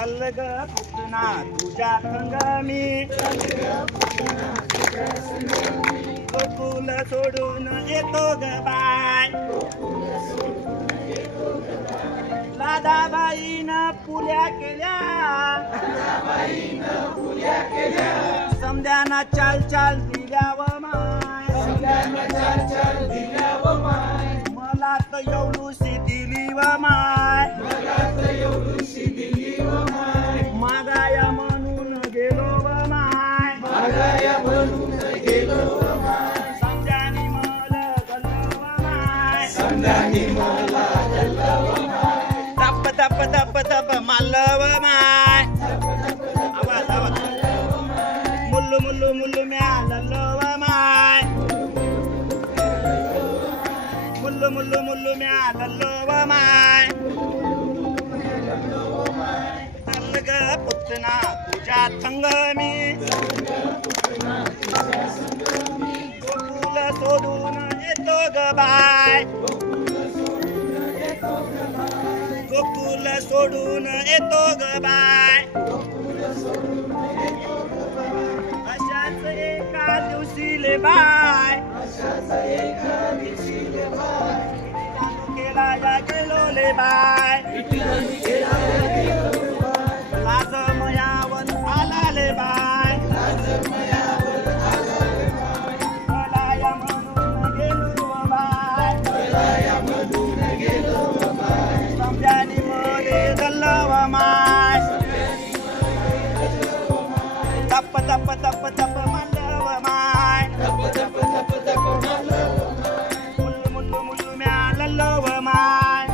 चल ग पुतना तुझ्या संग मी गोकुल सोडून येतो ग बाय लादाबाईनं पुल्या केल्या समद्याना चाल चाल दिल्या व माय मला तर एवढूशी दिली व माय मागाया म्हणून गेलो व माय समद्यानी मला गल्लो व माय तप तप तप तप मालव माय आवाज आवाज मुल्लू मुल्लू मुल्लू म्याललो व माय मुल्लू मुल्लू मुल्लू म्याललो व माय चल ग पुतना तुझ्या संग मी गोकुल सोडून येतो ग बाय गोकुल सोडून येतो ग बाय अशाच एका दिवशी ले बाय केला या गेलो ले बाय लाज मयावन आला ले बाय कलाया म्हणून गेलो बाय समजानी मले गल्लव माय तप तप तप तप मालव माय मुल्लू मुल्लू मुल्लू म्यालव माय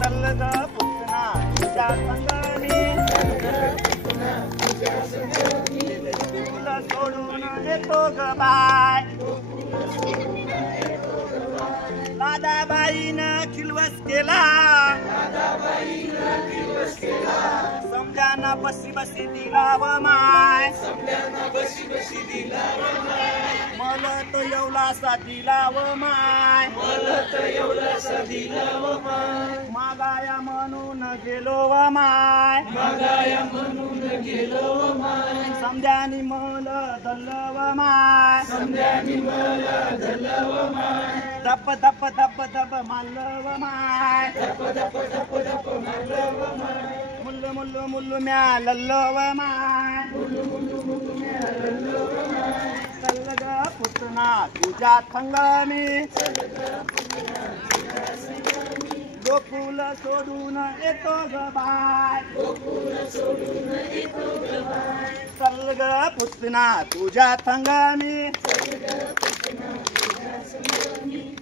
चल ग पुतना तुझ्या संग मी तुला सोडून येतो ग बाय लादाबाईनं खिलवस केला समजाना बसी बसी दिला व माय मला तो एवढासा दिला व माय मागाया म्हणून गेलो व माय समजानी मला धरलं व माय तप तप तप तप मालव माय मुल्लू मुल्लू मुल्लू म्याललो व माय चल ग पुतना तुझ्या संग मी गोकुल सोडून येतो ग बाय चल ग पुतना तुझ्या संग मी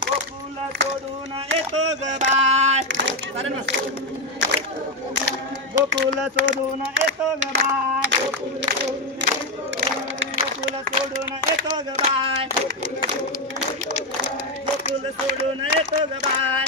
गोकुल सोडून येतो ग बाय गोकुल सोडून येतो ग बाय गोकुल सोडून येतो ग बाय गोकुल सोडून येतो ग बाय